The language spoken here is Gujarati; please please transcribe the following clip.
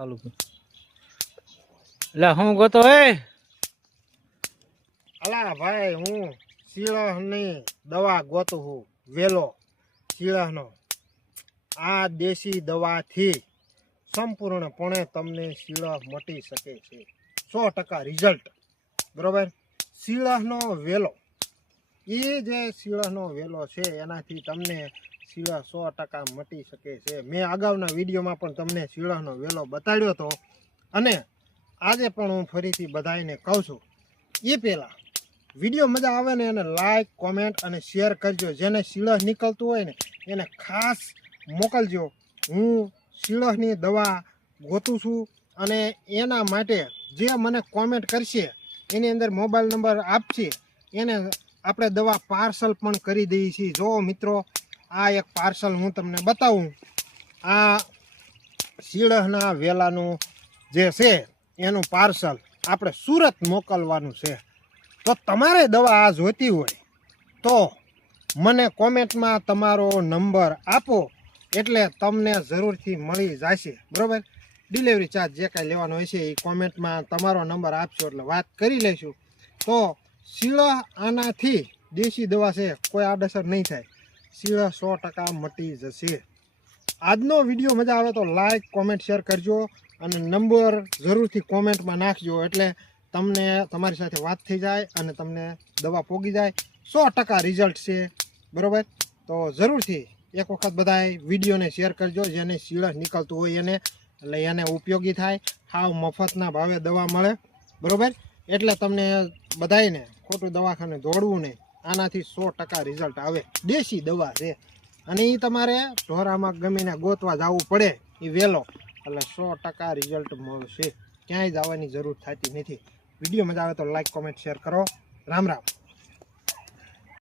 ચાલુ કર. એટલે હું ગોતો અલા ભાઈ હું શીળહની દવા ગોતું છું વેલો શીળહનો. આ દેશી દવાથી સંપૂર્ણપણે તમને શીળહ મટી શકે છે, 100% રિઝલ્ટ. બરોબર. શીળહનો વેલો, એ જે શીળહનો વેલો છે એનાથી તમને શીળહ 100% મટી શકે છે. મેં અગાઉના વિડીયોમાં પણ તમને શીળહનો વેલો બતાડ્યો હતો અને આજે પણ હું ફરીથી બધાને કહું છું. એ પહેલાં વિડીયો મજા આવે ને એને લાઈક કોમેન્ટ અને શેર કરજો. જેને શીળહ નીકળતું હોય ને એને ખાસ મોકલજો. હું શીળહની દવા ગોતું છું અને એના માટે જે મને કોમેન્ટ કરશે એની અંદર મોબાઈલ નંબર આપશે એને આપણે દવા પાર્સલ પણ કરી દઈએ છીએ. જો મિત્રો આ એક પાર્સલ હું તમને બતાવું. આ શીળહના વેલાનું જે છે એનું પાર્સલ આપણે સુરત મોકલવાનું છે. તો તમારે દવા આ જોઈતી હોય તો મને કોમેન્ટમાં તમારો નંબર આપો એટલે તમને જરૂરથી મળી જશે. બરાબર. ડિલિવરી ચાર્જ જે કાંઈ લેવાનો હોય છે એ કોમેન્ટમાં તમારો નંબર આપશો એટલે વાત કરી લઈશું. તો શીળહ આનાથી દેશી દવા છે, કોઈ આડઅસર નહીં થાય. શીળહ 100% મટી જશે. આજનો વિડીયો મજા આવે તો લાઈક કોમેન્ટ શેર કરજો અને નંબર જરૂરથી કોમેન્ટમાં નાખજો એટલે તમને તમારી સાથે વાત થઈ જાય અને તમને દવા પોગી જાય. 100% રિઝલ્ટ છે. બરાબર. તો જરૂરથી એક વખત બધાએ વિડીયોને શેર કરજો. જેને શીળહ નીકળતું હોય એને, એટલે એને ઉપયોગી થાય. હાવ મફતના ભાવે દવા મળે. બરાબર. એટલે તમને બધાને ખોટું દવાખાને દોડવું નહીં. આનાથી 100% રિઝલ્ટ આવે. દેશી દવા છે અને એ તમારે ઢોરામાં ગમીને ગોતવા જવું પડે એ વેલો, એટલે 100% રિઝલ્ટ મળશે. ક્યાંય જવાની જરૂર થતી નથી. વિડીયો મજા આવે તો લાઈક કોમેન્ટ શેર કરો. રામ રામ.